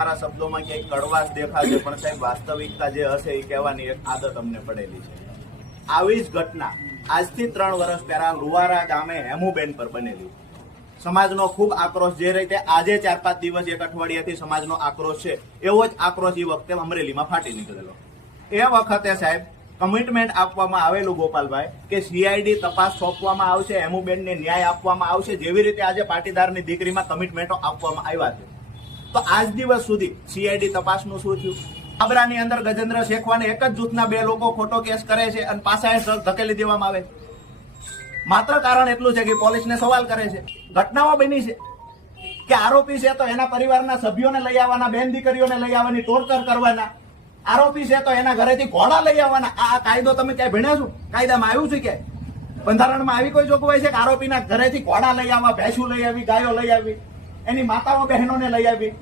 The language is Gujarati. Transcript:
મારા શબ્દોમાં ક્યાંક કડવાશ દેખાશે, પણ સાહેબ વાસ્તવિકતા જે હશે એ કહેવાની એક આદત અમને પડેલી છે. આવી જ ઘટના આજથી 3 વર્ષ પહેલા લુવારા ગામે હેમુબેન પર બનેલી. સમાજનો ખૂબ આક્રોશ, જે રીતે આજે 4-5 દિવસ એક અઠવાડિયાથી સમાજનો આક્રોશ છે, એવો જ આક્રોશ એ વખતે અમરેલીમાં ફાટી નીકળેલો. એ વખતે સાહેબ કમિટમેન્ટ આપવામાં આવેલું ગોપાલભાઈ કે સીઆઈડી તપાસ સોંપવામાં આવશે, હેમુબેનને ન્યાય આપવામાં આવશે, જેવી રીતે આજે પાટીદારની દીકરીમાં કમિટમેન્ટો આપવામાં આવ્યા છે. તો આજ દિવસ સુધી સીઆઈડી તપાસનું શું થયું? બાબરાની અંદર ગજેન્દ્ર શેખવાને એક જ જૂથના 2 લોકો ખોટો કેસ કરે છે અને પાછા ધકેલી દેવામાં આવે છે. માત્ર કારણ એટલું છે કે પોલીસને સવાલ કરે છે. ઘટનાઓ બની છે કે આરોપી છે તો એના પરિવારના સભ્યોને લઈ આવવાના, બેન દીકરીઓને લઈ આવવાની, ટોર્ચર કરવાના. આરોપી છે તો એના ઘરેથી ઘોડા લઈ આવવાના. આ કાયદો તમે ક્યાંય ભણ્યા છો? કાયદામાં આવ્યું છે ક્યાંય? બંધારણમાં આવી કોઈ જોગવાઈ છે કે આરોપીના ઘરેથી ઘોડા લઈ આવવા, ભેંસું લઈ આવી, ગાયો લઈ આવી, એની માતાઓ બહેનોને લઈ આવી?